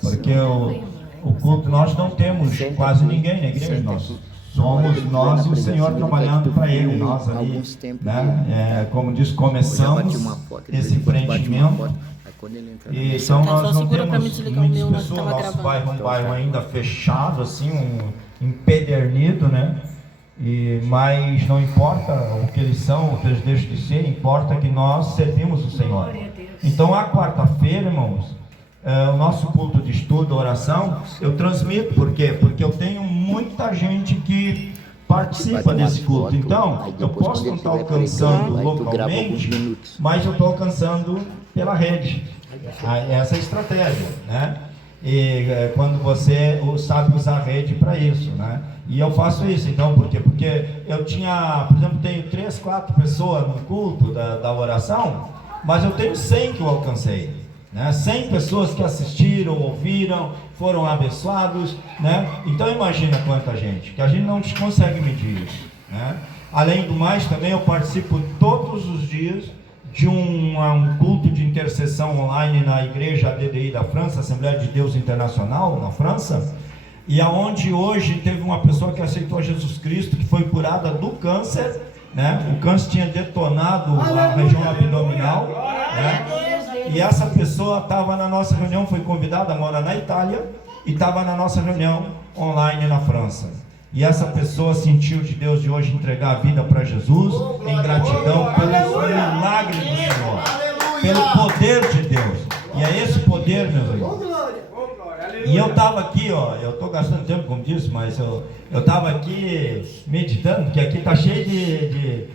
Porque o culto, nós não temos quase ninguém na igreja, nós somos nós e o Senhor trabalhando para Ele, nós ali, né? Como diz, começamos esse empreendimento, e então nós não temos muitas pessoas, nosso bairro é um bairro ainda fechado, assim, empedernido, né? Mas não importa o que eles são, o que eles deixam de ser, importa que nós servimos o Senhor. Então, a quarta-feira, irmãos, o nosso culto de estudo, oração, eu transmito, por quê? Porque eu tenho muita gente que participa desse culto. Então, eu posso não estar alcançando localmente, mas eu estou alcançando pela rede. Essa é a estratégia, né? E quando você sabe usar a rede para isso, né? E eu faço isso, então, por quê? Porque eu tinha, por exemplo, tenho 3, 4 pessoas no culto da oração, mas eu tenho 100 que eu alcancei, né? 100 pessoas que assistiram, ouviram, foram abençoados, né? Então imagina quanta gente, que a gente não consegue medir isso, né? Além do mais, também eu participo todos os dias de um culto de intercessão online na igreja ADDI da França, Assembleia de Deus Internacional, na França, e aonde hoje teve uma pessoa que aceitou Jesus Cristo, que foi curada do câncer, né? O câncer tinha detonado a região abdominal, né? E essa pessoa estava na nossa reunião, foi convidada, mora na Itália, e estava na nossa reunião online na França. E essa pessoa sentiu de Deus de hoje entregar a vida para Jesus, em gratidão pelo milagre do Senhor, pelo poder de Deus. E é esse poder, meus amigos. E eu estava aqui, ó, eu estou gastando tempo como disse, mas eu estava aqui meditando, porque aqui está cheio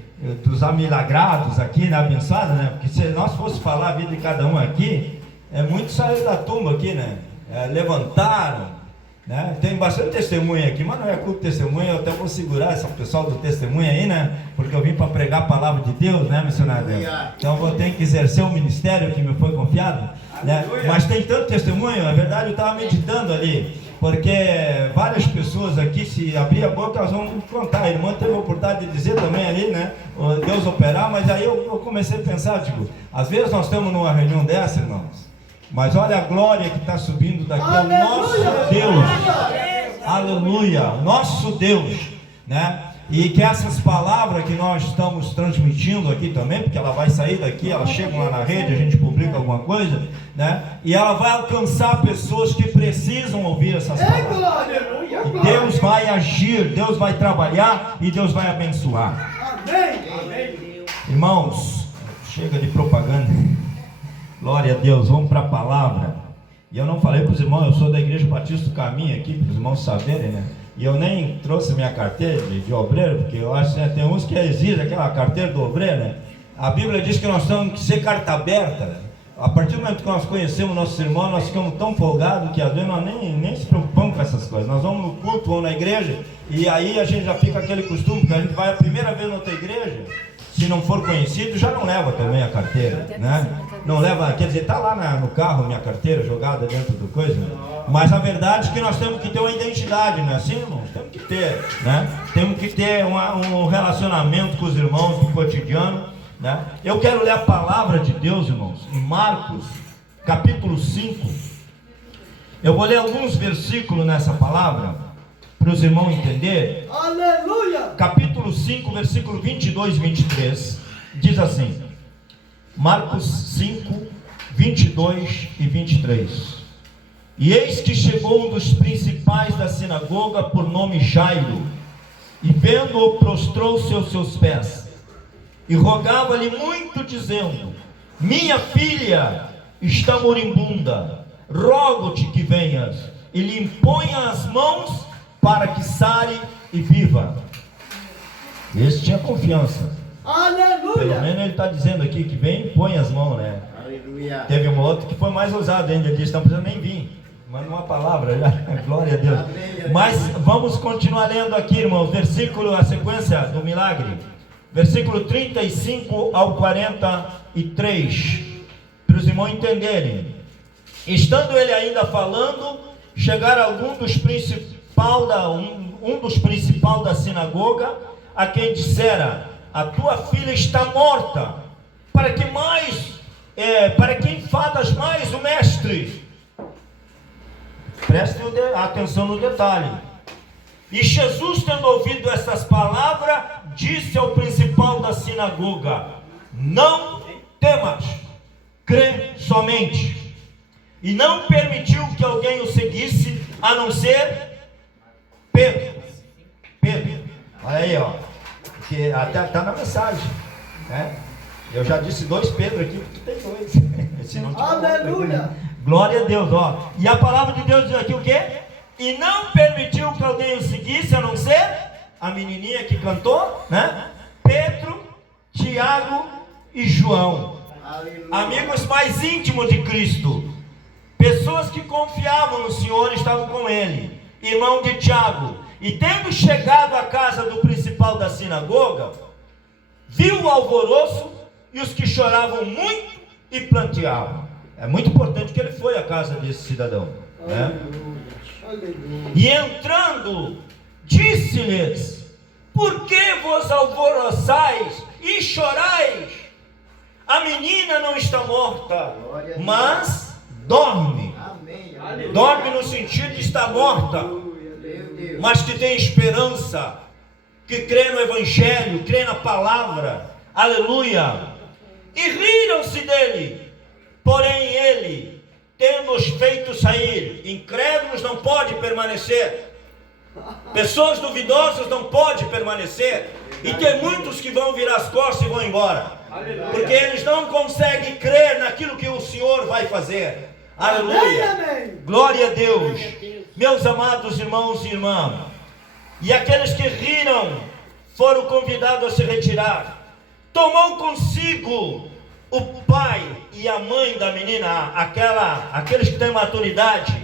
dos amilagrados aqui, né, abençoados, né? Porque se nós fosse falar a vida de cada um aqui, muito saiu da tumba aqui, né? Levantaram. Né? Tem bastante testemunha aqui, mas não é culto de testemunha. Eu até vou segurar esse pessoal do testemunha aí, né? Porque eu vim para pregar a palavra de Deus, né, missionário? Então vou ter que exercer o ministério que me foi confiado, né? Mas tem tanto testemunho, na verdade eu estava meditando ali, porque várias pessoas aqui, se abrir a boca, elas vão contar. A irmã teve a oportunidade de dizer também ali, né? Deus operar, mas aí eu comecei a pensar, tipo, às vezes nós estamos numa reunião dessa, irmãos, mas olha a glória que está subindo daqui, é o nosso Deus, aleluia, nosso Deus, né? E que essas palavras que nós estamos transmitindo aqui também, porque ela vai sair daqui, ela chega lá na rede, a gente publica alguma coisa, né? E ela vai alcançar pessoas que precisam ouvir essas palavras. E Deus vai agir, Deus vai trabalhar e Deus vai abençoar. Irmãos, chega de propaganda. Glória a Deus, vamos para a palavra. E eu não falei para os irmãos, eu sou da Igreja Batista do Caminho aqui, para os irmãos saberem, né? E eu nem trouxe minha carteira de obreiro, porque eu acho que tem uns que exigem aquela carteira do obreiro, né? A Bíblia diz que nós temos que ser carta aberta, né? A partir do momento que nós conhecemos nossos irmãos, nós ficamos tão folgados que às vezes nós nem se preocupamos com essas coisas. Nós vamos no culto, vamos na igreja, e aí a gente já fica aquele costume, que a gente vai a primeira vez na outra igreja, se não for conhecido, já não leva também a carteira, né? Não leva, quer dizer, está lá no carro minha carteira jogada dentro do coisa, né? Mas a verdade é que nós temos que ter uma identidade, não é assim, irmãos? Temos que ter, né? Temos que ter um relacionamento com os irmãos no cotidiano, né? Eu quero ler a palavra de Deus, irmãos, em Marcos, capítulo 5. Eu vou ler alguns versículos nessa palavra, para os irmãos entenderem. Aleluia! Capítulo 5, versículo 22 e 23, diz assim, Marcos 5, 22 e 23. E eis que chegou um dos principais da sinagoga, por nome Jairo, e vendo-o, prostrou-se aos seus pés, e rogava-lhe muito, dizendo, minha filha está moribunda, rogo-te que venhas, e lhe imponha as mãos, para que sare e viva. Esse tinha confiança. Aleluia. Pelo menos ele está dizendo aqui que vem e põe as mãos, né? Aleluia. Teve um outro que foi mais ousado ainda, ele disse, não precisa nem vir, manda uma palavra já. Glória a Deus. Mas vamos continuar lendo aqui, irmãos, versículo, a sequência do milagre, versículo 35 ao 43, para os irmãos entenderem. Estando ele ainda falando, chegaram algum dos principais um dos principais da sinagoga, a quem dissera, a tua filha está morta, para que enfadas mais o mestre? Preste atenção no detalhe. E Jesus, tendo ouvido essas palavras, disse ao principal da sinagoga: não temas, crê somente. E não permitiu que alguém o seguisse, a não ser Pedro. Olha aí, ó. Que até está na mensagem, né? Eu já disse 2 Pedro aqui, porque tem 2. Aleluia! Glória a Deus, ó. E a palavra de Deus diz aqui o quê? E não permitiu que alguém o seguisse, a não ser a menininha que cantou, né? Pedro, Tiago e João. Aleluia. Amigos mais íntimos de Cristo. Pessoas que confiavam no Senhor estavam com ele. Irmão de Tiago. E tendo chegado à casa do principal da sinagoga, viu o alvoroço e os que choravam muito e planteavam. É muito importante que ele foi à casa desse cidadão, né? E entrando, disse-lhes: por que vos alvoroçais e chorais? A menina não está morta, mas dorme. Dorme no sentido de estar morta, mas que tem esperança, que crê no Evangelho, crê na palavra. Aleluia. E riram-se dele. Porém ele, tendo-os feito sair, incrédulos não pode permanecer, pessoas duvidosas não pode permanecer, e tem muitos que vão virar as costas e vão embora, porque eles não conseguem crer naquilo que o Senhor vai fazer. Aleluia. Glória a Deus. Meus amados irmãos e irmãs, e aqueles que riram foram convidados a se retirar. Tomou consigo o pai e a mãe da menina, aqueles que têm maturidade,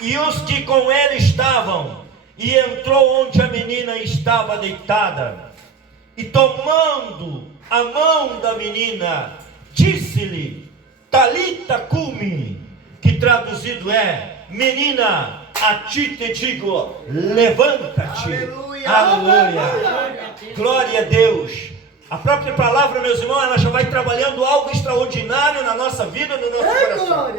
e os que com ele estavam, e entrou onde a menina estava deitada, e tomando a mão da menina, disse-lhe: Talita cumi, que traduzido é: menina, a ti te digo, levanta-te. Aleluia. Aleluia. Glória a Deus. A própria palavra, meus irmãos, ela já vai trabalhando algo extraordinário na nossa vida, no nosso coração.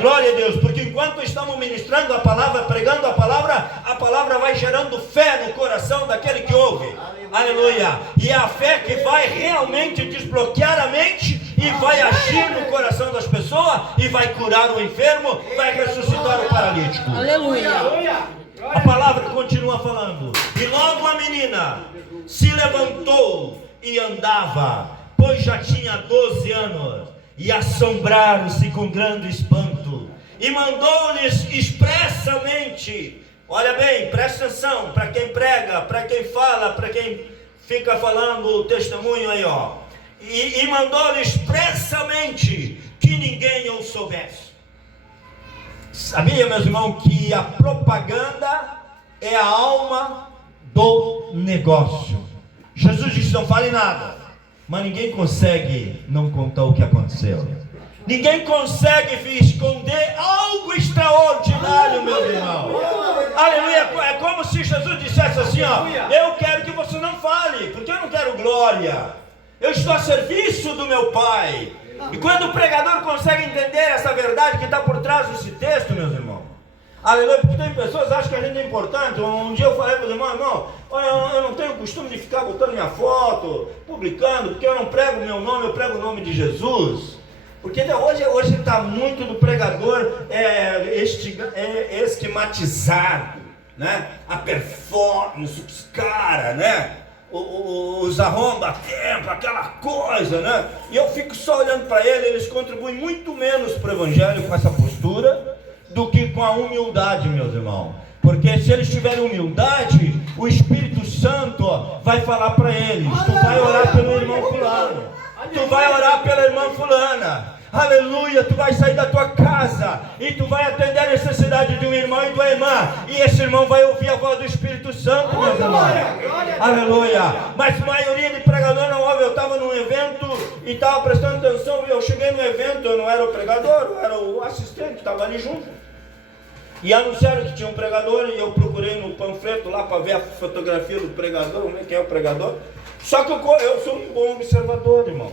Glória a Deus, porque enquanto estamos ministrando a palavra, pregando a palavra vai gerando fé no coração daquele que ouve. Aleluia. E é a fé que vai realmente desbloquear a mente e vai agir no coração das pessoas e vai curar o enfermo, vai ressuscitar o paralítico. Aleluia. A palavra continua falando. E logo a menina se levantou e andava, pois já tinha 12 anos, e assombraram-se com grande espanto, e mandou-lhes expressamente, olha bem, presta atenção, para quem prega, para quem fala, para quem fica falando o testemunho aí, ó, e mandou-lhes expressamente que ninguém o soubesse. Sabia, meus irmãos, que a propaganda é a alma do negócio. Jesus disse: não fale nada, mas ninguém consegue não contar o que aconteceu. Ninguém consegue esconder algo extraordinário, meu irmão. Aleluia. É como se Jesus dissesse assim, ó: eu quero que você não fale, porque eu não quero glória, eu estou a serviço do meu Pai. E quando o pregador consegue entender essa verdade que está por trás desse texto, meus irmãos, aleluia, porque tem pessoas que acham que a gente é importante. Um dia eu falei para os irmãos: olha, eu não tenho costume de ficar botando minha foto, publicando, porque eu não prego o meu nome, eu prego o nome de Jesus. Porque hoje está muito do pregador esquematizado, né? A performance, os caras, né? Os arromba-tempo, aquela coisa, né? E eu fico só olhando para eles contribuem muito menos para o Evangelho com essa postura do que com a humildade, meus irmãos. Porque se eles tiverem humildade, o Espírito Santo vai falar para eles: tu vai orar pelo irmão fulano, tu vai orar pela irmã fulana, aleluia, tu vai sair da tua casa e tu vai atender a necessidade de um irmão e de uma irmã, e esse irmão vai ouvir a voz do Espírito Santo, meus irmãos. Aleluia. Mas a maioria de pregador não ouve. Eu estava num evento e estava prestando atenção, e eu cheguei no evento, eu não era o pregador, eu era o assistente, estava ali junto, e anunciaram que tinha um pregador, e eu procurei no panfleto lá para ver a fotografia do pregador, vamos ver quem é o pregador. Só que eu sou um bom observador, irmãos.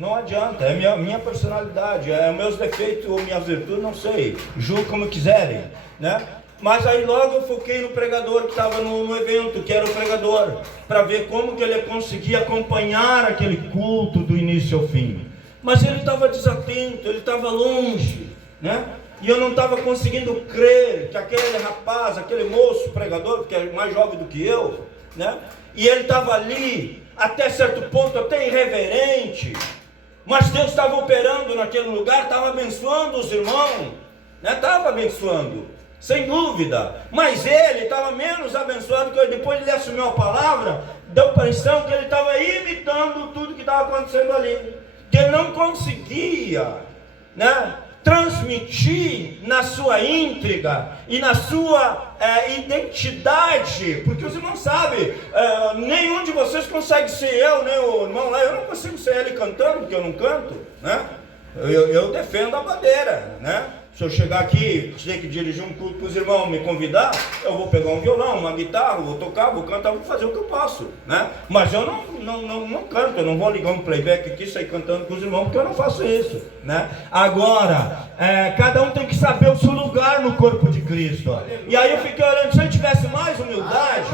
Não adianta, é minha personalidade, é meus defeitos ou minhas virtudes, não sei, julgo como quiserem, né? Mas aí logo eu foquei no pregador que estava no evento, que era o pregador, para ver como que ele conseguia acompanhar aquele culto do início ao fim. Mas ele estava desatento, ele estava longe, né? E eu não estava conseguindo crer que aquele rapaz, aquele moço pregador, que é mais jovem do que eu, né? E ele estava ali, até certo ponto, até irreverente, mas Deus estava operando naquele lugar, estava abençoando os irmãos, né? Estava abençoando, sem dúvida, mas ele estava menos abençoado que eu. Depois ele assumiu a palavra, deu a impressão que ele estava imitando tudo que estava acontecendo ali, que ele não conseguia, né, transmitir na sua íntegra e na sua identidade, porque os irmãos sabem, nenhum de vocês consegue ser eu, nem o irmão lá, eu não consigo ser ele cantando, porque eu não canto, né? Eu defendo a bandeira, né? Se eu chegar aqui, ter que dirigir um culto para os irmãos me convidar, eu vou pegar um violão, uma guitarra, vou tocar, vou cantar, vou fazer o que eu posso, né? Mas eu não canto, eu não vou ligar um playback aqui e sair cantando com os irmãos, porque eu não faço isso, né? Agora, cada um tem que saber o seu lugar no corpo de Cristo. E aí eu fiquei olhando, se ele tivesse mais humildade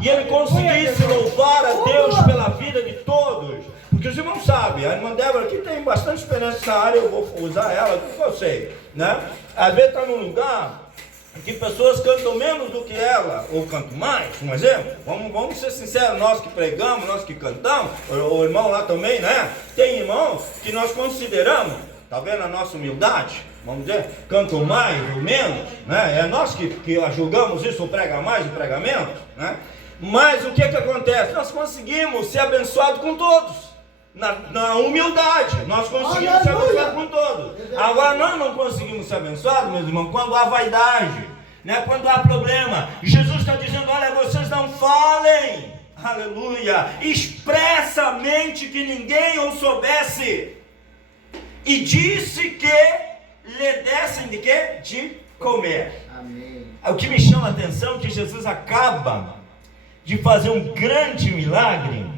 e ele conseguisse louvar a Deus pela vida de todos. Porque os irmãos sabem, a irmã Débora aqui tem bastante experiência nessa área, eu vou usar ela, porque eu sei, né? Às vezes está num lugar que pessoas cantam menos do que ela, ou cantam mais, um exemplo. Vamos ser sinceros, nós que pregamos, nós que cantamos, o irmão lá também, né? Tem irmãos que nós consideramos, tá vendo a nossa humildade? Vamos dizer, cantam mais ou menos, né? É nós que julgamos isso, ou prega mais ou prega menos, né? Mas o que acontece? Nós conseguimos ser abençoados com todos. Na humildade, nós conseguimos ser abençoados com todos. Agora nós não conseguimos ser abençoados, meus irmãos, quando há vaidade, né? Quando há problema. Jesus está dizendo, olha, vocês não falem, aleluia, expressamente que ninguém o soubesse. E disse que lhe dessem de quê? De comer. Amém. O que me chama a atenção é que Jesus acaba de fazer um grande milagre.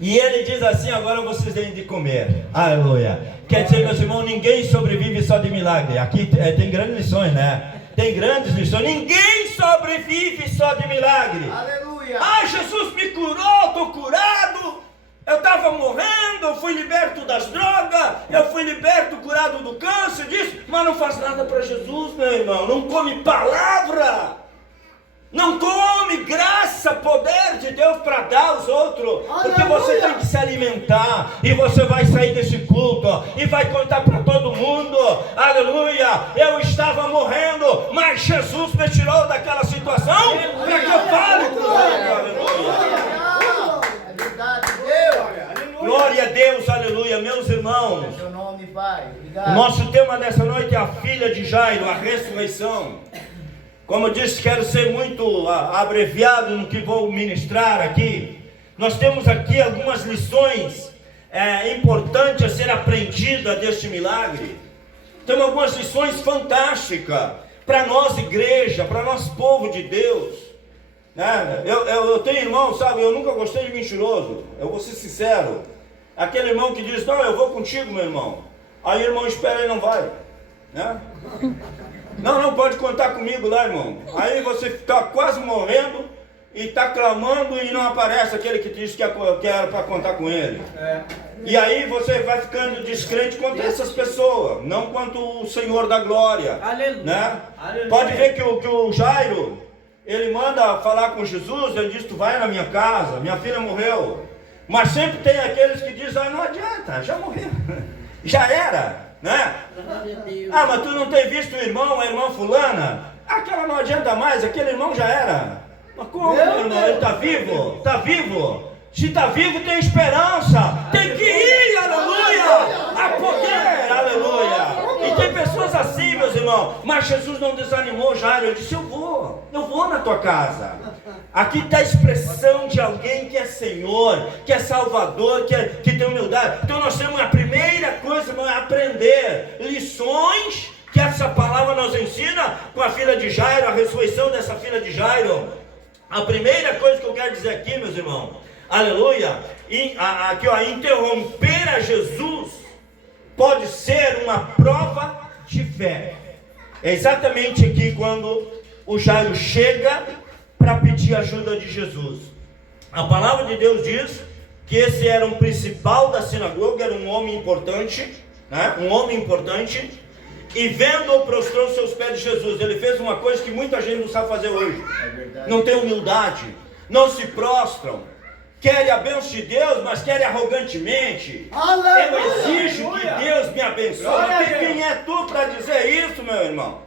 E ele diz assim, agora vocês têm de comer, aleluia. Quer dizer, meus irmãos, ninguém sobrevive só de milagre. Aqui tem grandes lições, né? Tem grandes lições. Ninguém sobrevive só de milagre. Aleluia. Ah, Jesus me curou, estou curado. Eu estava morrendo, eu fui liberto das drogas, eu fui liberto, curado do câncer, disso. Mas não faz nada para Jesus, meu irmão. Não come palavra. Não come graça, poder de Deus para dar aos outros. Porque você tem que se alimentar. E você vai sair desse culto e vai contar para todo mundo. Aleluia. Eu estava morrendo, mas Jesus me tirou daquela situação para que eu fale com o outro. Aleluia. É verdade, Deus. Glória a Deus, aleluia. Meus irmãos, o nosso tema dessa noite é a filha de Jairo, a ressurreição. Como eu disse, quero ser muito abreviado no que vou ministrar aqui. Nós temos aqui algumas lições importantes a ser aprendidas deste milagre. Temos algumas lições fantásticas para nós, igreja, para nós, povo de Deus. Né? Eu tenho irmão, sabe, eu nunca gostei de mentiroso. Eu vou ser sincero. Aquele irmão que diz, não, eu vou contigo, meu irmão. Aí o irmão espera e não vai. Né? Não pode contar comigo lá, irmão. Aí você está quase morrendo e está clamando e não aparece aquele que disse que era para contar com ele. E aí você vai ficando descrente contra essas pessoas, não quanto o Senhor da glória. Aleluia. Né? Aleluia. Pode ver que o Jairo, ele manda falar com Jesus, ele diz, tu vai na minha casa, minha filha morreu. Mas sempre tem aqueles que dizem, não adianta, já morreu, já era. Né? Ah, mas tu não tem visto o irmão, a irmã fulana? Aquela não adianta mais, aquele irmão já era. Mas como, meu irmão? Ele está vivo? Está vivo? Se está vivo, tem esperança. Tem que ir, aleluia. Há poder, aleluia. E tem pessoas assim, meus irmãos. Mas Jesus não desanimou Jairo. Ele disse, eu vou na tua casa. Aqui está a expressão de alguém que é Senhor, que é Salvador, que tem humildade. Então nós temos a primeira coisa, irmão, é aprender lições que essa palavra nos ensina com a filha de Jairo, a ressurreição dessa filha de Jairo. A primeira coisa que eu quero dizer aqui, meus irmãos, aleluia, aqui ó, interromper a Jesus pode ser uma prova de fé. É exatamente aqui quando o Jairo chega para pedir ajuda de Jesus. A palavra de Deus diz que esse era um principal da sinagoga, era um homem importante, né? Um homem importante, e vendo-o, prostrou seus pés de Jesus. Ele fez uma coisa que muita gente não sabe fazer hoje. Não tem humildade, não se prostram, querem a bênção de Deus, mas querem arrogantemente. Eu exijo que Deus me abençoe. Quem é tu para dizer isso, meu irmão?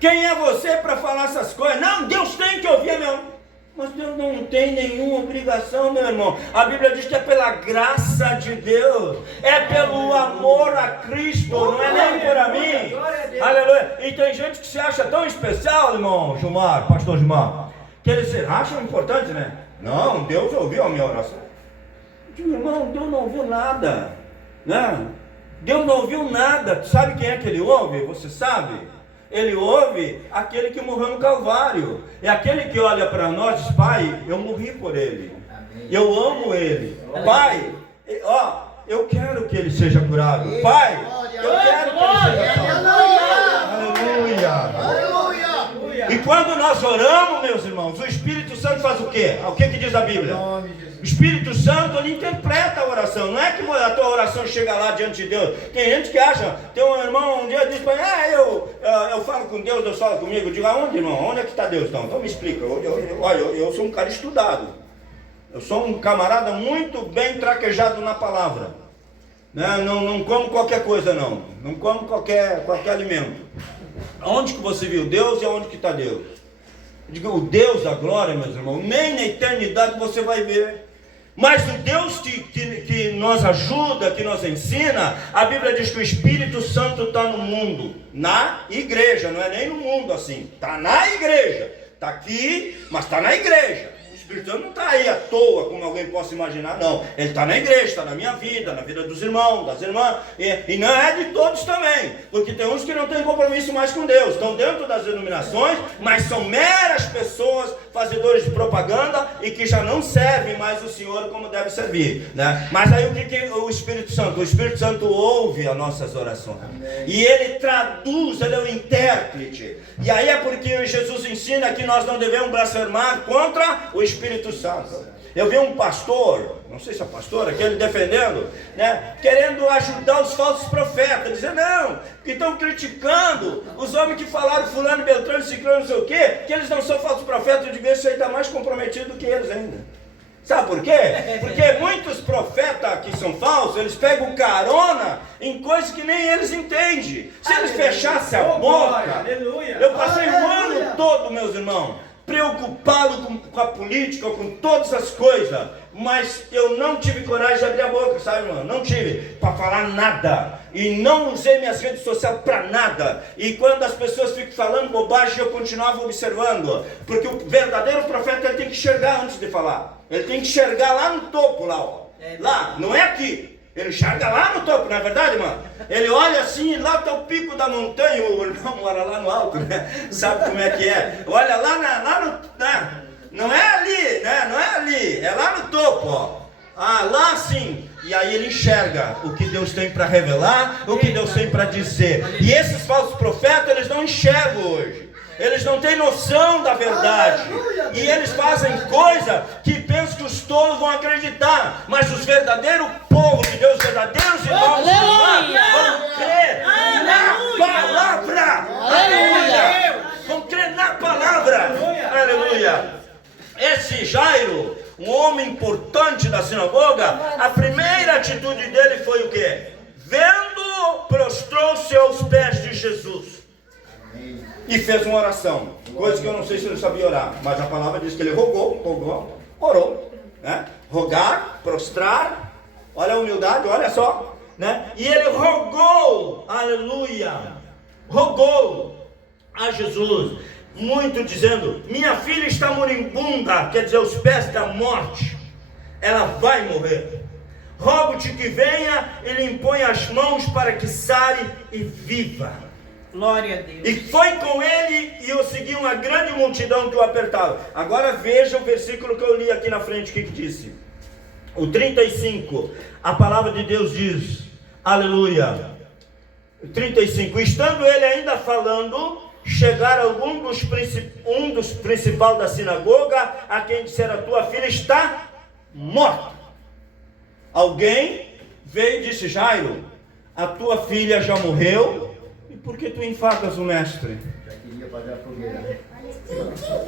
Quem é você para falar essas coisas? Não, Deus tem que ouvir, meu. Mas Deus não tem nenhuma obrigação, meu irmão. A Bíblia diz que é pela graça de Deus, é pelo amor a Cristo, não é nem por a mim. Aleluia. E tem gente que se acha tão especial, irmão Gilmar, pastor Gilmar, que eles se acham importante, né? Não, Deus ouviu a minha oração. Eu digo, irmão, Deus não ouviu nada, né? Deus não ouviu nada. Sabe quem é que ele ouve? Você sabe? Ele ouve aquele que morreu no Calvário. É aquele que olha para nós e diz: Pai, eu morri por ele. Eu amo ele. Pai, ó, eu quero que ele seja curado. Pai, eu quero que ele seja salvo. Aleluia. E quando nós oramos, meus irmãos, o Espírito Santo faz o quê? O que diz a Bíblia? O Espírito Santo, ele interpreta a oração. Não é que a tua oração chega lá diante de Deus. Tem gente que acha, tem um irmão um dia diz para mim: eu falo com Deus, Deus fala comigo. Eu digo: aonde, irmão? Onde é que está Deus? Então me explica. Olha, eu sou um cara estudado. Eu sou um camarada muito bem traquejado na palavra, né? Não como qualquer coisa, não. Não como qualquer alimento. Onde que você viu Deus e aonde que está Deus? Eu digo: o Deus da glória, meus irmãos, nem na eternidade você vai ver. Mas o Deus que nos ajuda, que nos ensina, a Bíblia diz que o Espírito Santo está no mundo, na igreja, não é nem no mundo assim, está na igreja, está aqui, mas está na igreja. O Espírito Santo não está aí à toa, como alguém possa imaginar, não. Ele está na igreja, está na minha vida, na vida dos irmãos, das irmãs, e não é de todos também, porque tem uns que não têm compromisso mais com Deus, estão dentro das denominações, mas são meras pessoas, fazedores de propaganda, e que já não servem mais o Senhor como deve servir, né? Mas aí o que o Espírito Santo? O Espírito Santo ouve as nossas orações. Amém. E ele traduz, ele é o intérprete. E aí é porque Jesus ensina que nós não devemos blasfemar contra o Espírito Santo. Eu vi um pastor, não sei se é pastor, aquele defendendo, né, querendo ajudar os falsos profetas, dizendo: não, que estão criticando os homens que falaram fulano, beltrano, ciclano, não sei o quê, que eles não são falsos profetas. Eu devia ser ainda mais comprometido que eles ainda. Sabe por quê? Porque muitos profetas que são falsos, eles pegam carona em coisas que nem eles entendem. Se eles fechassem a boca, eu passei o ano todo, meus irmãos, preocupado com a política, com todas as coisas, mas eu não tive coragem de abrir a boca, sabe, irmão? Não tive, para falar nada, e não usei minhas redes sociais para nada, e quando as pessoas ficam falando bobagem, eu continuava observando, porque o verdadeiro profeta, ele tem que enxergar antes de falar, ele tem que enxergar lá no topo, lá, ó. Lá, não é aqui. Ele enxerga lá no topo, não é verdade, mano? Ele olha assim, lá está o pico da montanha, o irmão mora lá no alto, né? Sabe como é que é? Olha lá no... Né? Não é ali, né? Não é ali, é lá no topo, ó. Ah, lá sim. E aí ele enxerga o que Deus tem para revelar, o que Deus tem para dizer. E esses falsos profetas, eles não enxergam hoje. Eles não têm noção da verdade. E eles fazem coisa que pensam que os tolos vão acreditar. Mas os verdadeiros povos de Deus, os verdadeiros irmãos, vão crer na palavra. Aleluia! Vão crer na palavra. Aleluia! Esse Jairo, um homem importante da sinagoga, a primeira atitude dele foi o quê? Vendo, prostrou-se aos pés de Jesus. E fez uma oração, coisa que eu não sei se ele sabia orar, mas a palavra diz que ele orou, né? Rogar, prostrar, olha a humildade, olha só, né? E ele rogou, aleluia, rogou a Jesus, muito dizendo: minha filha está moribunda, quer dizer, aos pés da morte, ela vai morrer. Rogo-te que venha e lhe impõe as mãos para que sare e viva. Glória a Deus. E foi com ele e o seguiu uma grande multidão que o apertava. Agora veja o versículo que eu li aqui na frente, o que disse? O 35, a palavra de Deus diz, aleluia, 35, estando ele ainda falando, chegaram um dos principais da sinagoga, a quem dissera, tua filha está morta. Alguém veio e disse, Jairo, a tua filha já morreu, e por que tu enfadas o mestre? Já queria fazer a fogueira.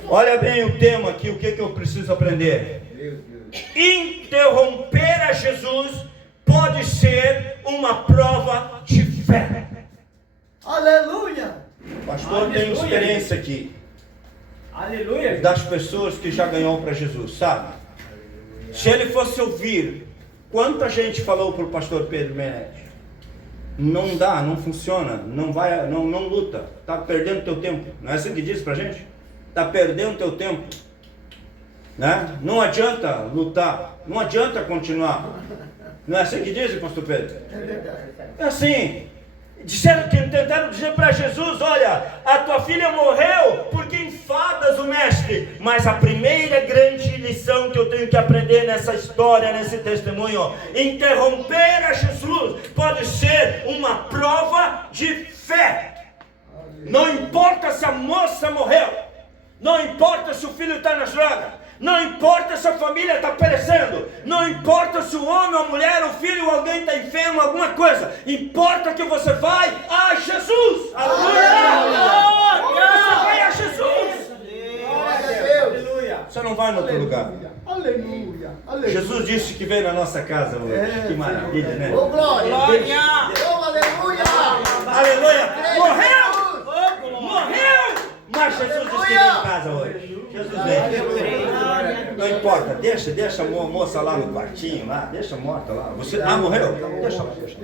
Olha bem o tema aqui, o que eu preciso aprender. Meu Deus. Interromper a Jesus pode ser uma prova de fé. Aleluia. Pastor, tem experiência aqui Aleluia. das pessoas que já ganhou para Jesus, sabe? Se ele fosse ouvir quanta gente falou para o pastor Pedro Menezes, não dá, não funciona, não vai, não luta, está perdendo teu tempo. Não é assim que diz para a gente? Está perdendo teu tempo, né? Não adianta lutar, não adianta continuar. Não é assim que diz, pastor Pedro? É assim. Tentaram dizer para Jesus, olha, a tua filha morreu porque enfadas o mestre. Mas a primeira grande lição que eu tenho que aprender nessa história, nesse testemunho, interromper a Jesus pode ser uma prova de fé. Não importa se a moça morreu, não importa se o filho está nas drogas, não importa se a família está perecendo, não importa se o homem, a mulher, o filho, alguém está enfermo, alguma coisa, importa que você vai a Jesus. Aleluia! Você vai a Jesus. Aleluia. Você não vai em outro lugar. Aleluia. Aleluia. Jesus disse que veio na nossa casa hoje. Que maravilha, né? Ô, glória. Glória. Ô, aleluia. Aleluia! Morreu! Morreu! Mas Jesus disse que veio em casa hoje. Jesus veio. Não importa, deixa a moça lá no quartinho, lá, deixa morta lá. Você, morreu? Então deixa lá, deixa.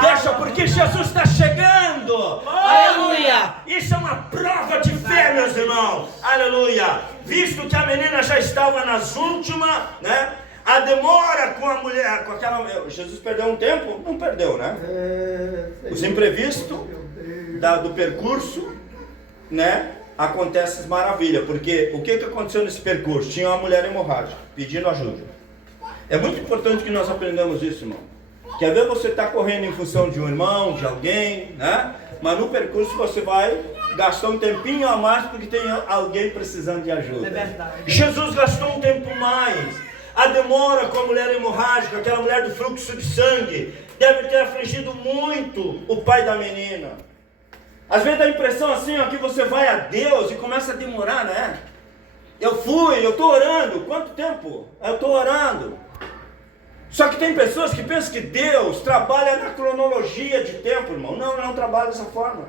Deixa, porque Jesus está chegando. Aleluia! Isso é uma prova de fé, meus irmãos. Aleluia! Visto que a menina já estava nas últimas, né? A demora com a mulher, com aquela... Jesus perdeu um tempo? Não perdeu, né? Os imprevistos do percurso, né? Acontece maravilha, porque o que aconteceu nesse percurso? Tinha uma mulher hemorrágica pedindo ajuda. É muito importante que nós aprendamos isso, irmão. Que às vezes você está correndo em função de um irmão, de alguém, né? Mas no percurso você vai gastar um tempinho a mais porque tem alguém precisando de ajuda. É verdade. Jesus gastou um tempo mais. A demora com a mulher hemorrágica, aquela mulher do fluxo de sangue, deve ter afligido muito o pai da menina. Às vezes dá a impressão assim, ó, que você vai a Deus e começa a demorar, né? Eu estou orando. Quanto tempo? Eu estou orando. Só que tem pessoas que pensam que Deus trabalha na cronologia de tempo, irmão. Não, ele não trabalha dessa forma.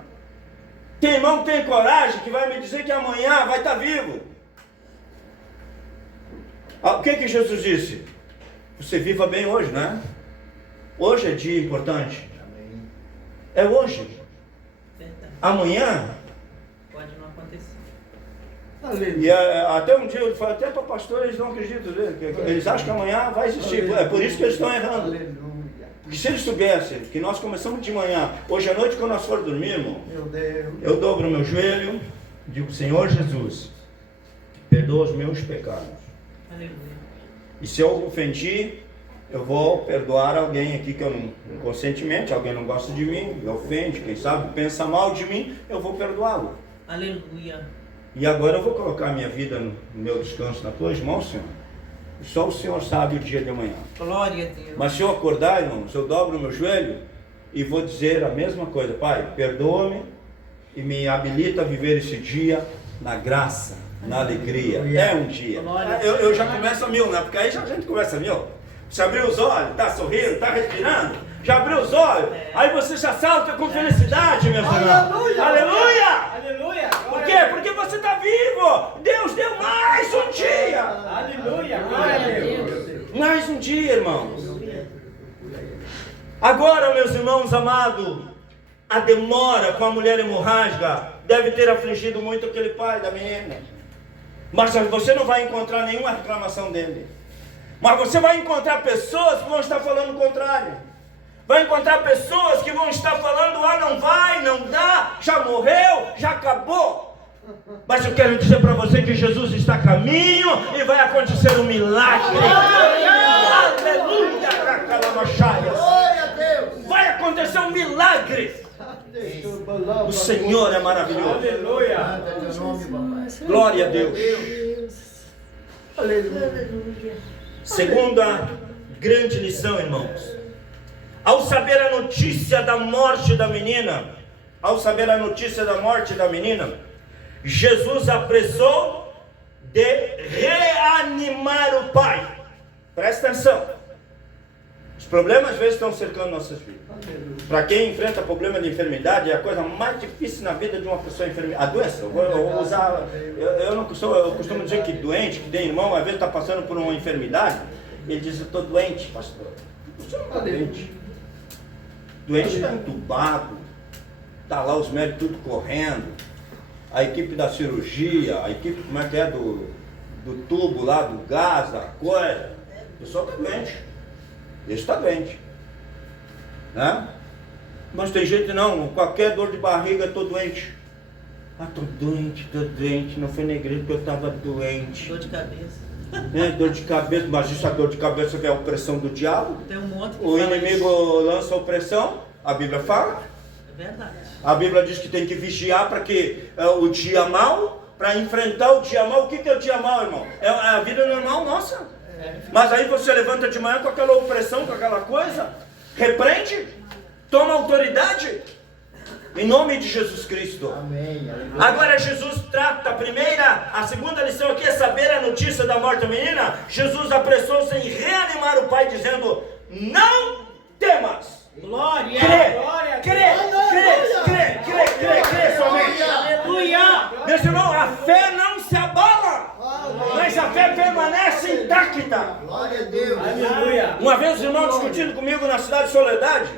Tem irmão que tem coragem que vai me dizer que amanhã vai estar vivo. O que Jesus disse? Você viva bem hoje, né? Hoje é dia importante. É hoje. Amanhã pode não acontecer. E até um dia eu falei, até para pastores eles não acreditam, né? Eles acham que amanhã vai existir. É por isso que eles estão errando. Porque se eles soubessem que nós começamos de manhã, hoje à noite quando nós for dormir, irmão, eu dobro o meu joelho, digo, Senhor Jesus, perdoa os meus pecados. Aleluia. E se eu ofendi, eu vou perdoar alguém aqui que eu não, inconscientemente, alguém não gosta de mim, me ofende, quem sabe pensa mal de mim, eu vou perdoá-lo. Aleluia. E agora eu vou colocar minha vida no meu descanso nas tuas mãos, Senhor. Só o Senhor sabe o dia de amanhã. Glória a Deus. Mas se eu acordar, irmãos, eu dobro o meu joelho e vou dizer a mesma coisa. Pai, perdoa-me e me habilita a viver esse dia na graça, na alegria. É um dia. Eu já começo a mil, né? Porque aí já a gente começa a mil. Você abriu os olhos, está sorrindo, está respirando, já abriu os olhos, aí você já salta com felicidade, meus irmãos. Aleluia! Aleluia! Aleluia! Por quê? Porque você está vivo. Deus deu mais um dia. Aleluia! Glória a Deus! Mais um dia, irmãos. Agora, meus irmãos amados, a demora com a mulher hemorrágica deve ter afligido muito aquele pai da menina. Mas você não vai encontrar nenhuma reclamação dele. Mas você vai encontrar pessoas que vão estar falando o contrário. Vai encontrar pessoas que vão estar falando, não vai, não dá, morreu, já acabou. Mas eu quero dizer para você que Jesus está a caminho e vai acontecer um milagre. Aleluia! Glória a Deus. Vai acontecer um milagre. O Senhor é maravilhoso. Aleluia. Anda em teu nome, papai. Glória a Deus. Aleluia. Segunda grande lição, irmãos. Ao saber a notícia da morte da menina, Jesus apressou de reanimar o pai. Presta atenção. Os problemas às vezes estão cercando nossas vidas. Para quem enfrenta problema de enfermidade, é a coisa mais difícil na vida de uma pessoa enferma. A doença, eu vou usar. Eu costumo dizer que doente, que tem irmão, às vezes está passando por uma enfermidade, ele diz: eu estou doente, pastor. Você não está doente. Doente está entubado, está lá os médicos tudo correndo, a equipe da cirurgia, a equipe, como é que é, do tubo lá, do gás, da coisa. O pessoal está doente. Ele está doente, né? Mas tem gente não, qualquer dor de barriga, estou doente. Ah, estou doente, não foi na igreja que eu estava doente. Dor de cabeça. Dor de cabeça, mas isso, a dor de cabeça é a opressão do diabo. Tem um monte que O fala inimigo isso. lança opressão, a Bíblia fala. É verdade. A Bíblia diz que tem que vigiar para que o dia mal, para enfrentar o dia mal. O que é o dia mal, irmão? É a vida normal nossa. Mas aí você levanta de manhã com aquela opressão, com aquela coisa, repreende, toma autoridade, em nome de Jesus Cristo. Amém. Aleluia. Agora Jesus trata a segunda lição aqui é saber a notícia da morte da menina. Jesus apressou-se em reanimar o pai, dizendo: não temas. Glória. Crê somente. Aleluia. Meus irmãos, a fé não se abala, mas a fé permanece intacta. Glória a Deus. Aleluia. Uma vez os irmãos discutindo comigo na cidade de Soledade,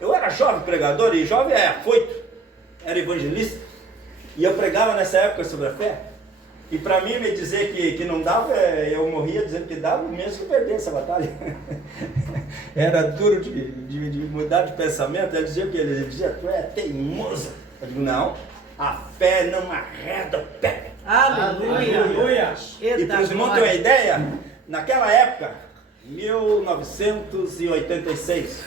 eu era jovem pregador, e jovem é afoito, era evangelista, e eu pregava nessa época sobre a fé, e para mim me dizer que não dava, eu morria dizendo que dava, mesmo que perder essa batalha. Era duro de mudar de pensamento. Ele dizia o que? Ele dizia: tu é teimosa. Eu digo: não, a fé não arreda o pé. Aleluia. E para os irmãos terem uma ideia, naquela época, 1986,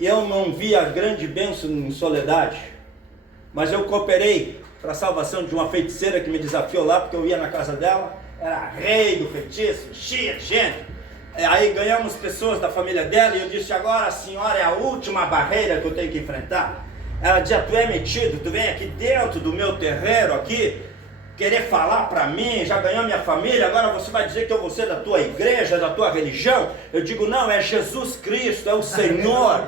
eu não vi a grande bênção em Soledade, mas eu cooperei para a salvação de uma feiticeira que me desafiou lá, porque eu ia na casa dela, era rei do feitiço, cheia de gente. Aí ganhamos pessoas da família dela, e eu disse: agora a senhora é a última barreira que eu tenho que enfrentar. Ela dizia: tu é metido, tu vem aqui dentro do meu terreiro aqui, querer falar para mim, já ganhou minha família, agora você vai dizer que eu vou ser da tua igreja, da tua religião? Eu digo: não, é Jesus Cristo, é o Senhor.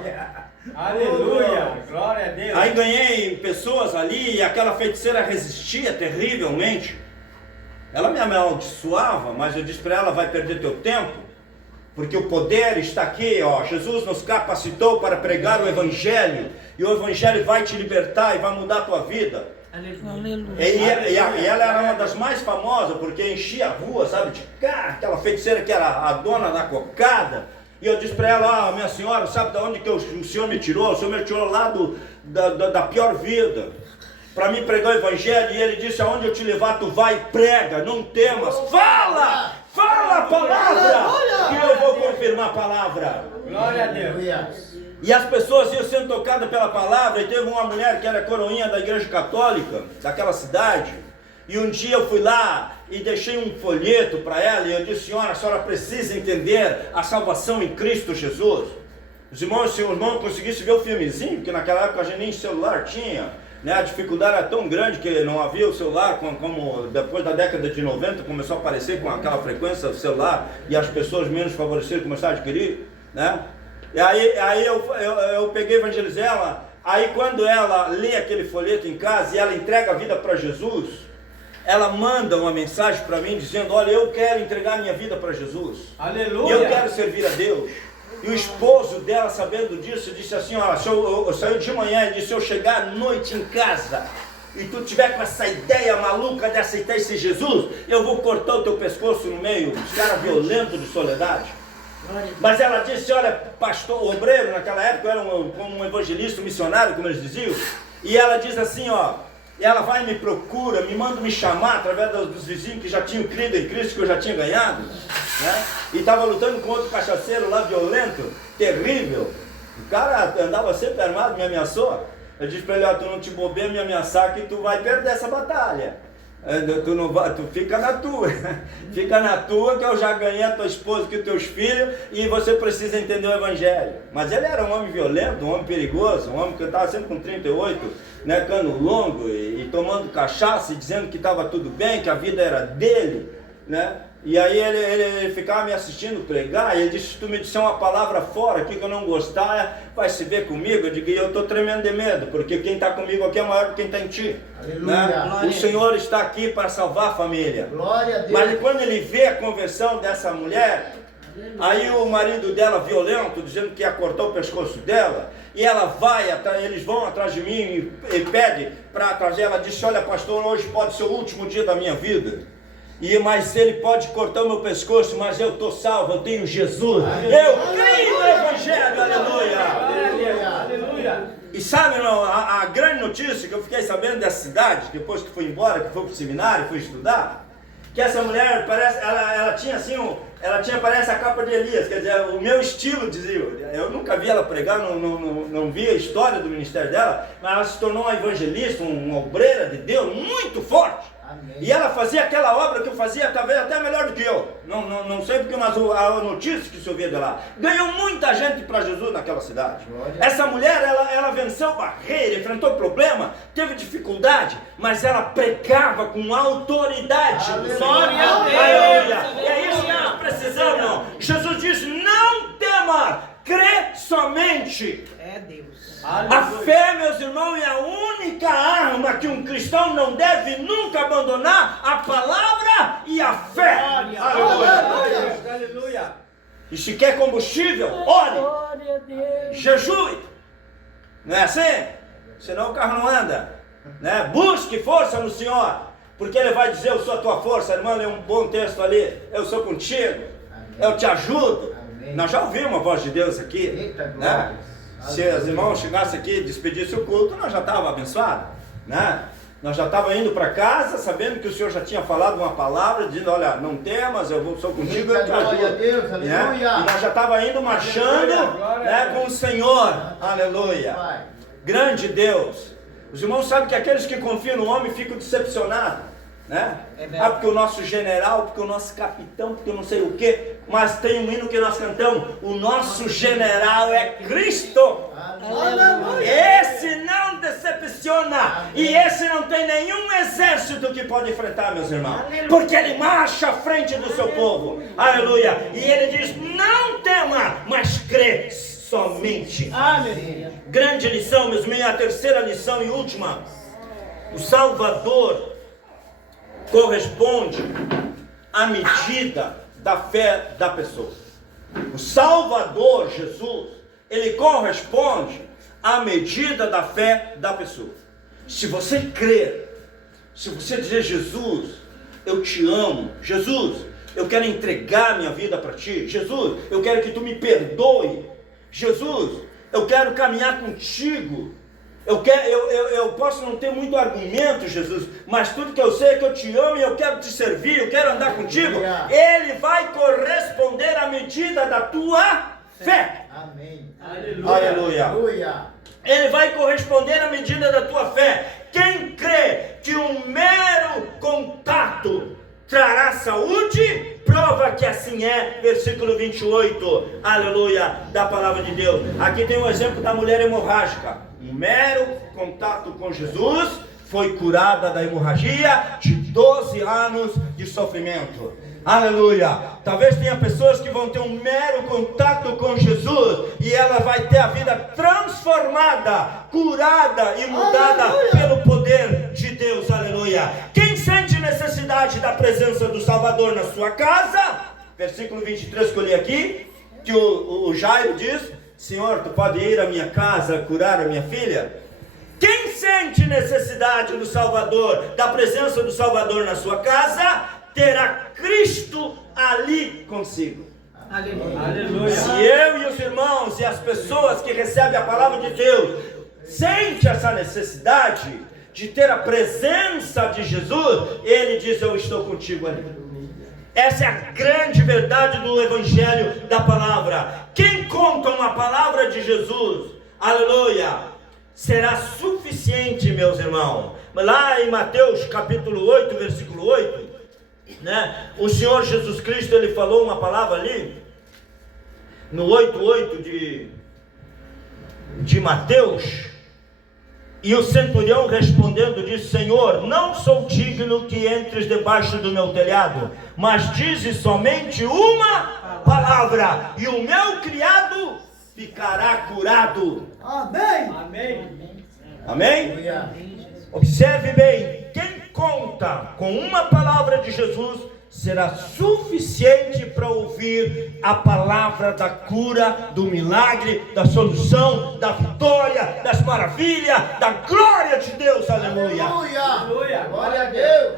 Aleluia. Glória a Deus. Aí ganhei pessoas ali, e aquela feiticeira resistia terrivelmente. Ela me amaldiçoava, mas eu disse para ela: vai perder teu tempo, porque o poder está aqui, ó. Jesus nos capacitou para pregar o Evangelho, e o Evangelho vai te libertar e vai mudar a tua vida. Aleluia. E ela era uma das mais famosas, porque enchia a rua, sabe, de cá, aquela feiticeira que era a dona da cocada. E eu disse para ela: minha senhora, sabe de onde que o senhor me tirou? O senhor me tirou lá da pior vida, para mim pregar o Evangelho. E ele disse: aonde eu te levar, tu vai e prega, não temas, fala a palavra, que eu vou confirmar a palavra. Glória a Deus. Aleluia. E as pessoas iam sendo tocadas pela palavra. E teve uma mulher que era coroinha da igreja católica daquela cidade, e um dia eu fui lá e deixei um folheto para ela, e eu disse: senhora, a senhora precisa entender a salvação em Cristo Jesus. Os irmãos, se o irmão conseguisse ver o filmezinho, porque naquela época a gente nem celular tinha, né? A dificuldade era tão grande que não havia o celular, como depois da década de 90 começou a aparecer com aquela frequência do celular, e as pessoas menos favorecidas começaram a adquirir, né? E aí eu peguei e evangelizei ela. Aí quando ela lê aquele folheto em casa e ela entrega a vida para Jesus, ela manda uma mensagem para mim dizendo: olha, eu quero entregar minha vida para Jesus. Aleluia. E eu quero servir a Deus. E o esposo dela, sabendo disso, disse assim: olha, eu saí de manhã e disse: se eu chegar à noite em casa e tu tiver com essa ideia maluca de aceitar esse Jesus, eu vou cortar o teu pescoço no meio. Os caras violentos de Soledade. Mas ela disse: olha, pastor, obreiro naquela época, era como um evangelista, um missionário, como eles diziam, E ela diz assim, ó, e ela vai e me procura, me manda me chamar através dos vizinhos que já tinham crido em Cristo, que eu já tinha ganhado, né? E estava lutando com outro cachaceiro lá, violento, terrível. O cara andava sempre armado, me ameaçou. Eu disse para ele, ó, tu não te bobeia me ameaçar que tu vai perder essa batalha. Tu não vai, tu fica na tua. Fica na tua, que eu já ganhei a tua esposa, que os teus filhos, e você precisa entender o evangelho. Mas ele era um homem violento, um homem perigoso, um homem que estava sempre com 38, né, cano longo, e tomando cachaça, e dizendo que estava tudo bem, que a vida era dele, né? E aí ele ficava me assistindo pregar, e ele disse, se tu me disser uma palavra fora aqui que eu não gostar, vai se ver comigo. Eu digo, eu estou tremendo de medo, porque quem está comigo aqui é maior do que quem está em ti. Né? O Senhor está aqui para salvar a família. Glória a Deus. Mas quando ele vê a conversão dessa mulher, aí o marido dela violento, dizendo que ia cortar o pescoço dela, e ela vai, eles vão atrás de mim e pede para trazer. Ela disse, olha pastor, hoje pode ser o último dia da minha vida. Mas ele pode cortar o meu pescoço, mas eu estou salvo, eu tenho Jesus. Aleluia. Eu creio no Evangelho, aleluia. Aleluia. Aleluia. E sabe, não, a grande notícia que eu fiquei sabendo dessa cidade, depois que fui embora, que fui para o seminário, fui estudar, que essa mulher, parece, ela tinha assim, parece a capa de Elias, quer dizer, o meu estilo, dizia. Eu nunca vi ela pregar, não vi a história do ministério dela, mas ela se tornou uma evangelista, uma obreira de Deus muito forte. Amém. E ela fazia aquela obra que eu fazia, talvez até melhor do que eu. Não sei porque, mas a notícia que se ouvia de lá. Ganhou muita gente para Jesus naquela cidade. Glória. Essa mulher, ela venceu barreira, enfrentou problema, teve dificuldade, mas ela pregava com autoridade. Aleluia. Glória a Deus. Aleluia. E é isso que nós precisamos, irmão. Jesus disse, não tema, crê somente. É Deus. A fé, meus irmãos, é a única arma que um cristão não deve nunca abandonar, a palavra e a fé. Aleluia. Aleluia. E se quer combustível, ore, Glória a Deus. jejue. Não é assim? Senão o carro não anda. Né? Busque força no Senhor, porque Ele vai dizer, eu sou a tua força, irmão, é um bom texto ali. Eu sou contigo, eu te ajudo. Amém. Nós já ouvimos a voz de Deus aqui. Eita, Né? glória. Se os irmãos chegassem aqui e despedissem o culto, nós já estávamos abençoados, né? Nós já estávamos indo para casa, sabendo que o Senhor já tinha falado uma palavra, dizendo, olha, não temas, sou contigo, eu te ajudo. Glória a Deus, Né? aleluia. E nós já estávamos indo marchando, né, com o Senhor, aleluia. Pai. Grande Deus. Os irmãos sabem que aqueles que confiam no homem ficam decepcionados. Né? Porque o nosso general, porque o nosso capitão, porque eu não sei o que, mas tem um hino que nós cantamos, o nosso general é Cristo. Aleluia. Esse não decepciona. E esse não tem nenhum exército que pode enfrentar, meus irmãos, porque ele marcha à frente do seu povo. Aleluia. E ele diz, não tema, mas crê somente. Amém. Grande lição, meus irmãos, a terceira lição e última. O Salvador corresponde à medida da fé da pessoa. O Salvador, Jesus, ele corresponde à medida da fé da pessoa. Se você crer, se você dizer, Jesus, eu te amo, Jesus, eu quero entregar minha vida para ti, Jesus, eu quero que tu me perdoe, Jesus, eu quero caminhar contigo. Eu posso não ter muito argumento, Jesus, mas tudo que eu sei é que eu te amo e eu quero te servir, eu quero andar contigo. Ele vai corresponder à medida da tua fé. Amém. Aleluia. Aleluia. Ele vai corresponder à medida da tua fé. Quem crê que um mero contato trará saúde, prova que assim é. Versículo 28, aleluia, da palavra de Deus. Aqui tem um exemplo da mulher hemorrágica. Um mero contato com Jesus foi curada da hemorragia de 12 anos de sofrimento. Aleluia. Talvez tenha pessoas que vão ter um mero contato com Jesus e ela vai ter a vida transformada, curada e mudada, aleluia, pelo poder de Deus. Aleluia. Quem sente necessidade da presença do Salvador na sua casa, versículo 23 que eu li aqui, que o Jairo diz, Senhor, tu pode ir à minha casa curar a minha filha? Quem sente necessidade do Salvador, da presença do Salvador na sua casa, terá Cristo ali consigo. Aleluia. Aleluia. Se eu e os irmãos e as pessoas que recebem a palavra de Deus sente essa necessidade de ter a presença de Jesus, ele diz: eu estou contigo ali. Essa é a grande verdade do Evangelho da palavra. Quem conta uma palavra de Jesus, aleluia, será suficiente, meus irmãos. Lá em Mateus capítulo 8, versículo 8, né? O Senhor Jesus Cristo, ele falou uma palavra ali, no 8:8 de Mateus, e o centurião respondendo disse: Senhor, não sou digno que entres debaixo do meu telhado, mas dize somente uma palavra, e o meu criado ficará curado. Amém. Amém. Amém? Observe bem, quem conta com uma palavra de Jesus será suficiente para ouvir a palavra da cura, do milagre, da solução, da vitória, das maravilhas, da glória de Deus. Aleluia. Aleluia. Glória a Deus.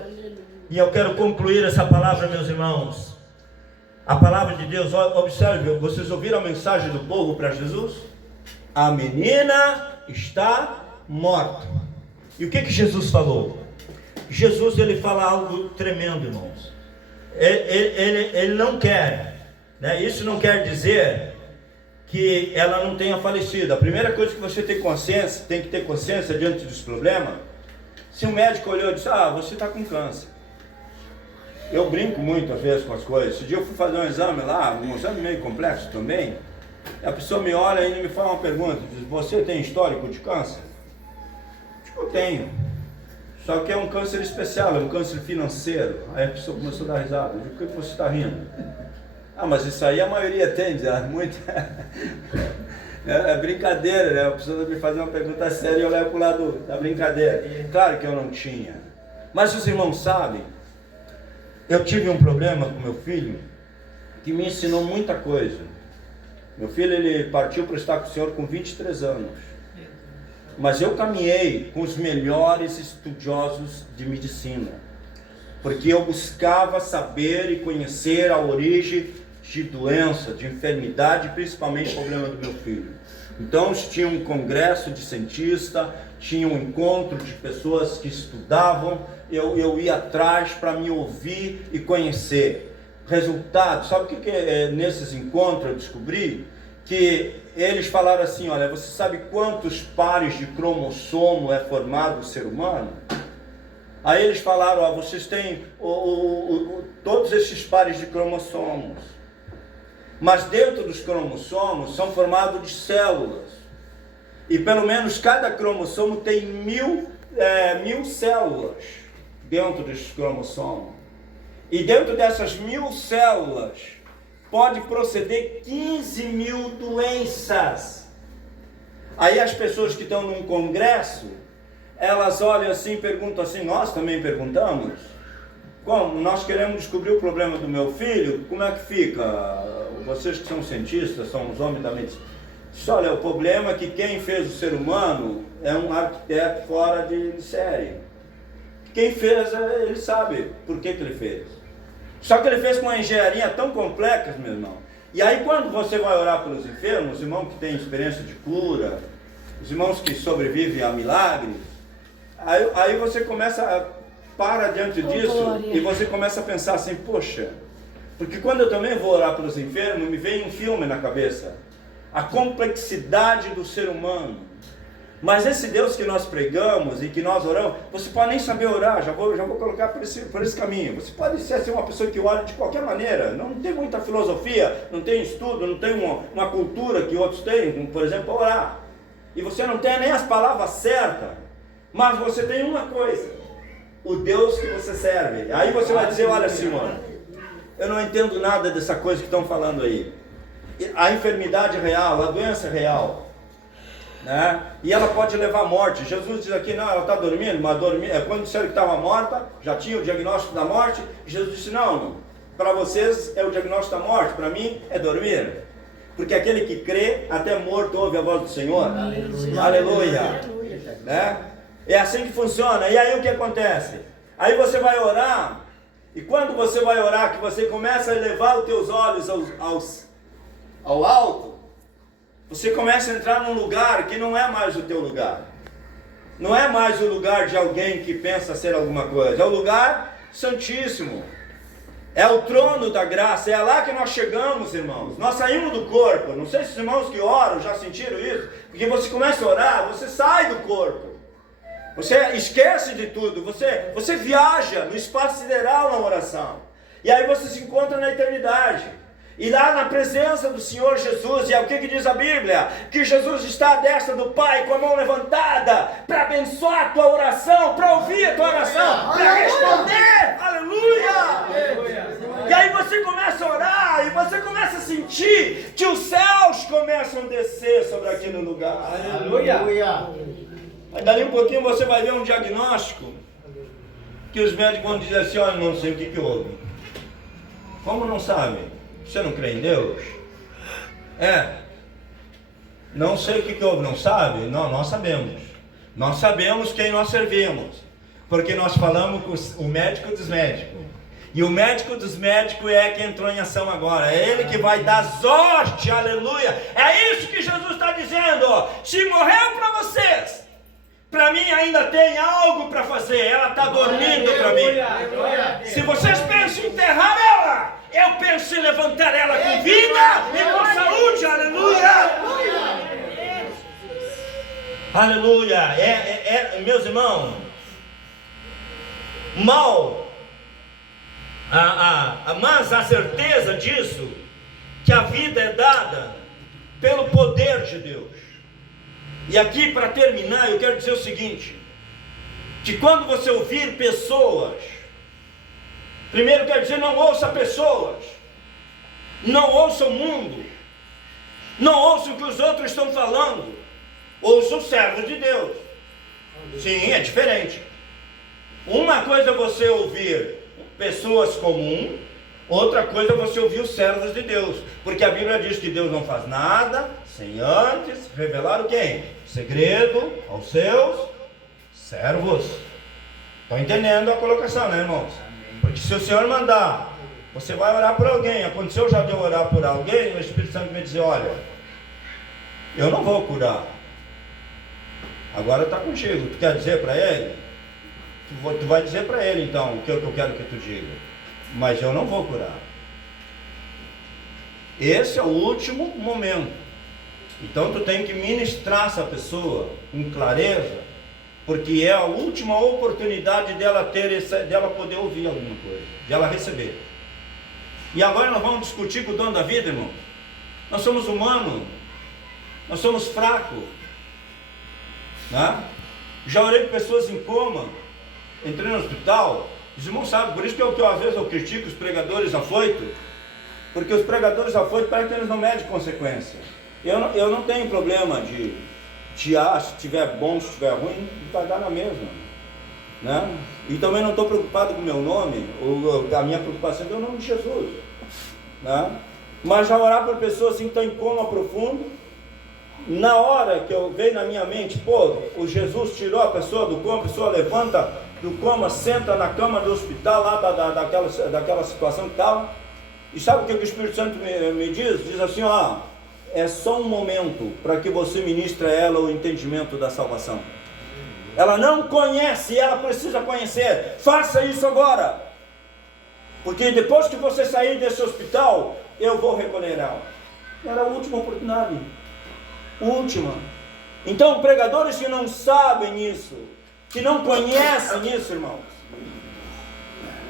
E eu quero concluir essa palavra, meus irmãos. A palavra de Deus, observe, vocês ouviram a mensagem do povo para Jesus? A menina está morta. E o que Jesus falou? Jesus, ele fala algo tremendo, irmãos. Ele não quer, né? Isso não quer dizer que ela não tenha falecido. A primeira coisa que você tem que ter consciência diante dos problemas, se o médico olhou e disse: você está com câncer. Eu brinco muito às vezes com as coisas. Esse dia eu fui fazer um exame lá, um exame meio complexo também. A pessoa me olha e me faz uma pergunta, diz: você tem histórico de câncer? Eu tenho. Só que é um câncer especial, é um câncer financeiro. Aí a pessoa começou a dar risada. Eu digo: por que você está rindo? Mas isso aí a maioria tem, diz ela, muito. É brincadeira, né? A pessoa me fazer uma pergunta séria e eu levo para o lado da brincadeira. Claro que eu não tinha. Mas os irmãos sabem, eu tive um problema com meu filho que me ensinou muita coisa. Meu filho, ele partiu para estar com o Senhor com 23 anos. Mas eu caminhei com os melhores estudiosos de medicina, porque eu buscava saber e conhecer a origem de doença, de enfermidade, principalmente o problema do meu filho. Então tinha um congresso de cientistas, tinha um encontro de pessoas que estudavam, eu ia atrás para me ouvir e conhecer. Resultado, sabe o que nesses encontros eu descobri? Que eles falaram assim: olha, você sabe quantos pares de cromossomo é formado o ser humano? Aí eles falaram: vocês têm todos esses pares de cromossomos, mas dentro dos cromossomos são formados de células, e pelo menos cada cromossomo tem 1000 células dentro desses cromossomos, e dentro dessas 1000 células pode proceder 15.000 doenças. Aí as pessoas que estão num congresso, elas olham assim e perguntam assim: nós também perguntamos? Como? Nós queremos descobrir o problema do meu filho, como é que fica? Vocês que são cientistas, são os homens da medicina. Olha, o problema é que quem fez o ser humano é um arquiteto fora de série. Quem fez, ele sabe por que ele fez. Só que ele fez com uma engenharia tão complexa, meu irmão. E aí quando você vai orar pelos enfermos, os irmãos que têm experiência de cura, os irmãos que sobrevivem a milagres, aí você para diante disso e você começa a pensar assim: poxa, porque quando eu também vou orar pelos enfermos, me vem um filme na cabeça, a complexidade do ser humano. Mas esse Deus que nós pregamos e que nós oramos, você pode nem saber orar, já vou colocar por esse caminho. Você pode ser assim, uma pessoa que ora de qualquer maneira, não tem muita filosofia, não tem estudo, não tem uma cultura que outros têm, como por exemplo orar. E você não tem nem as palavras certas, mas você tem uma coisa: o Deus que você serve. Aí você vai dizer: olha, Senhor, eu não entendo nada dessa coisa que estão falando aí. A enfermidade real, a doença real, né? E ela pode levar à morte. Jesus diz aqui: não, ela está dormindo, mas quando disseram que estava morta, já tinha o diagnóstico da morte. Jesus disse: não, para vocês é o diagnóstico da morte, para mim é dormir. Porque aquele que crê, até morto ouve a voz do Senhor. Aleluia. Aleluia. Né? É assim que funciona. E aí o que acontece? Aí você vai orar, e quando você vai orar, que você começa a elevar os teus olhos ao alto, você começa a entrar num lugar que não é mais o teu lugar. Não é mais o lugar de alguém que pensa ser alguma coisa. É o lugar santíssimo. É o trono da graça. É lá que nós chegamos, irmãos. Nós saímos do corpo. Não sei se os irmãos que oram já sentiram isso. Porque você começa a orar, você sai do corpo. Você esquece de tudo. Você viaja no espaço sideral na oração. E aí você se encontra na eternidade. E lá na presença do Senhor Jesus, e é o que diz a Bíblia? Que Jesus está à destra do Pai com a mão levantada para abençoar a tua oração, para ouvir a tua oração, para responder. Aleluia! E aí você começa a orar, e você começa a sentir que os céus começam a descer sobre aquele lugar. Aleluia! Aí dali um pouquinho você vai ver um diagnóstico, que os médicos vão dizer assim, olha, não sei o que houve. Como não sabe? Você não crê em Deus? Não sei o que houve, não sabe? Não, nós sabemos. Nós sabemos quem nós servimos. Porque nós falamos com o médico dos médicos. E o médico dos médicos é que entrou em ação agora. É ele que vai dar sorte, aleluia. É isso que Jesus está dizendo. Se morreu para vocês, para mim ainda tem algo para fazer. Ela está dormindo para mim. Se vocês pensam em enterrar ela, eu penso em levantar ela com vida e com saúde, aleluia! Aleluia! Meus irmãos, mas a certeza disso, que a vida é dada pelo poder de Deus. E aqui para terminar, eu quero dizer o seguinte, que quando você ouvir pessoas, primeiro quero dizer, não ouça pessoas, não ouça o mundo, não ouça o que os outros estão falando, ouça os servos de Deus. Sim, é diferente. Uma coisa é você ouvir pessoas comuns, outra coisa é você ouvir os servos de Deus, porque a Bíblia diz que Deus não faz nada sem antes revelar o quem? Segredo aos seus servos. Estão entendendo a colocação, né, irmãos? Porque se o Senhor mandar, você vai orar por alguém. Aconteceu já de eu orar por alguém, o Espírito Santo me dizer, olha, eu não vou curar, agora está contigo. Tu quer dizer para ele? Tu vai dizer para ele então o que eu quero que tu diga, mas eu não vou curar. Esse é o último momento. Então tu tem que ministrar essa pessoa com clareza, porque é a última oportunidade dela dela poder ouvir alguma coisa, dela receber. E agora nós vamos discutir com o dono da vida, irmão. Nós somos humanos, nós somos fracos, né? Já orei por pessoas em coma, entrei no hospital. Os irmãos sabem, por isso que às vezes eu critico os pregadores afoitos, porque os pregadores afoitos parece que eles não medem consequência. Eu não tenho problema de se tiver bom, se tiver ruim, vai dar na mesma, né? E também não estou preocupado com o meu nome, a minha preocupação é o nome de Jesus, né? Mas já orar por pessoas assim que estão em coma profundo, na hora que eu veio na minha mente, o Jesus tirou a pessoa do coma, a pessoa levanta do coma, senta na cama do hospital lá daquela situação que estava, e sabe o que o Espírito Santo me diz? Diz assim, é só um momento para que você ministre a ela o entendimento da salvação. Ela não conhece, ela precisa conhecer. Faça isso agora, porque depois que você sair desse hospital, eu vou recolher ela. Era a última oportunidade, última. Então pregadores que não sabem isso, que não conhecem isso, irmãos.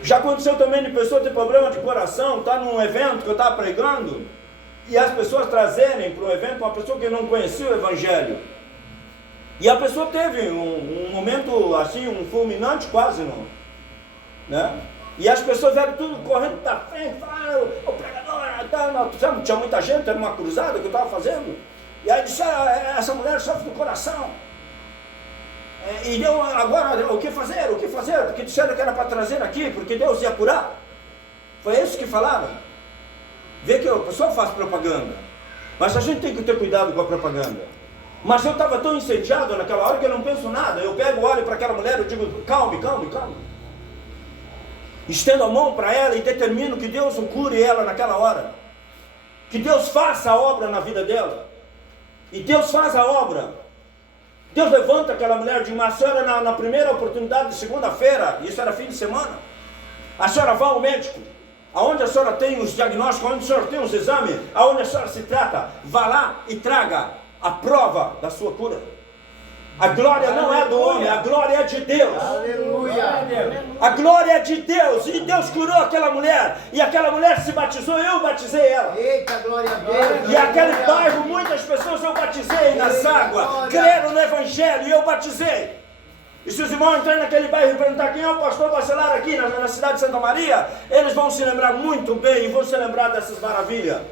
Já aconteceu também de pessoa ter problema de coração, está num evento que eu estava pregando, e as pessoas trazerem para o evento uma pessoa que não conhecia o Evangelho. E a pessoa teve um momento assim, um fulminante quase, não, né? E as pessoas vieram tudo correndo da frente, o pregador, não tinha muita gente, era uma cruzada que eu estava fazendo. E aí disseram, essa mulher sofre do coração. E deu agora o que fazer? Porque disseram que era para trazer aqui, porque Deus ia curar. Foi isso que falaram. Vê que a pessoa faz propaganda, mas a gente tem que ter cuidado com a propaganda. Mas eu estava tão incendiado naquela hora que eu não penso nada. Eu pego, olho para aquela mulher, eu digo, calme. Estendo a mão para ela e determino que Deus o cure ela naquela hora. Que Deus faça a obra na vida dela. E Deus faz a obra. Deus levanta aquela mulher de uma senhora na primeira oportunidade de segunda-feira, isso era fim de semana. A senhora vai ao médico, aonde a senhora tem os diagnósticos, aonde a senhora tem os exames, aonde a senhora se trata, vá lá e traga a prova da sua cura. A glória não é do homem, a glória é de Deus. Aleluia. A glória é de Deus. E Deus curou aquela mulher. E aquela mulher se batizou, eu batizei ela. Eita, glória a Deus. E aquele bairro, muitas pessoas eu batizei nas águas. Creram no Evangelho e eu batizei. E se os irmãos entrarem naquele bairro e perguntar quem é o pastor Bacelar aqui na cidade de Santa Maria, eles vão se lembrar muito bem e vão se lembrar dessas maravilhas.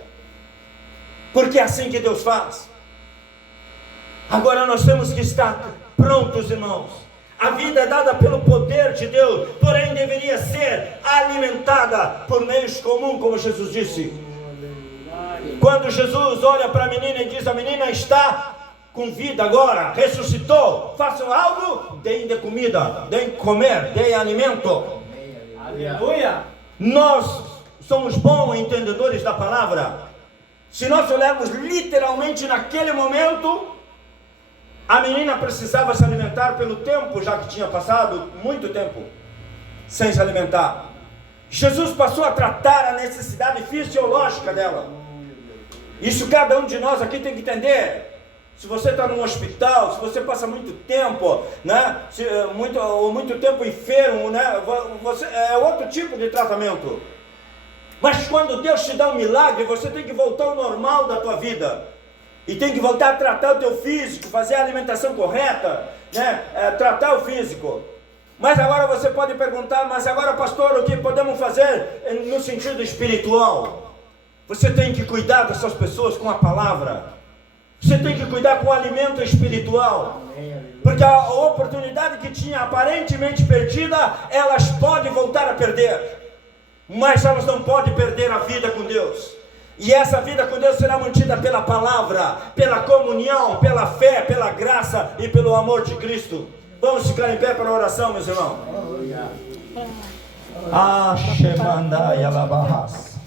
Porque é assim que Deus faz. Agora nós temos que estar prontos, irmãos. A vida é dada pelo poder de Deus, porém deveria ser alimentada por meios comuns, como Jesus disse. Quando Jesus olha para a menina e diz: a menina está com vida agora, ressuscitou, façam algo, deem de comida, deem de comer, deem alimento. Aleluia. Nós somos bons entendedores da palavra. Se nós olharmos literalmente naquele momento, a menina precisava se alimentar pelo tempo, já que tinha passado muito tempo sem se alimentar. Jesus passou a tratar a necessidade fisiológica dela. Isso cada um de nós aqui tem que entender. Se você está num hospital, se você passa muito tempo, né, muito tempo enfermo, né, é outro tipo de tratamento. Mas quando Deus te dá um milagre, você tem que voltar ao normal da tua vida. E tem que voltar a tratar o teu físico, fazer a alimentação correta, né? Tratar o físico. Mas agora você pode perguntar: mas agora, pastor, o que podemos fazer no sentido espiritual? Você tem que cuidar dessas pessoas com a palavra. Você tem que cuidar com o alimento espiritual. Porque a oportunidade que tinha aparentemente perdida, elas podem voltar a perder. Mas elas não podem perder a vida com Deus. E essa vida com Deus será mantida pela palavra, pela comunhão, pela fé, pela graça e pelo amor de Cristo. Vamos ficar em pé para a oração, meus irmãos. Shemandai alabahas.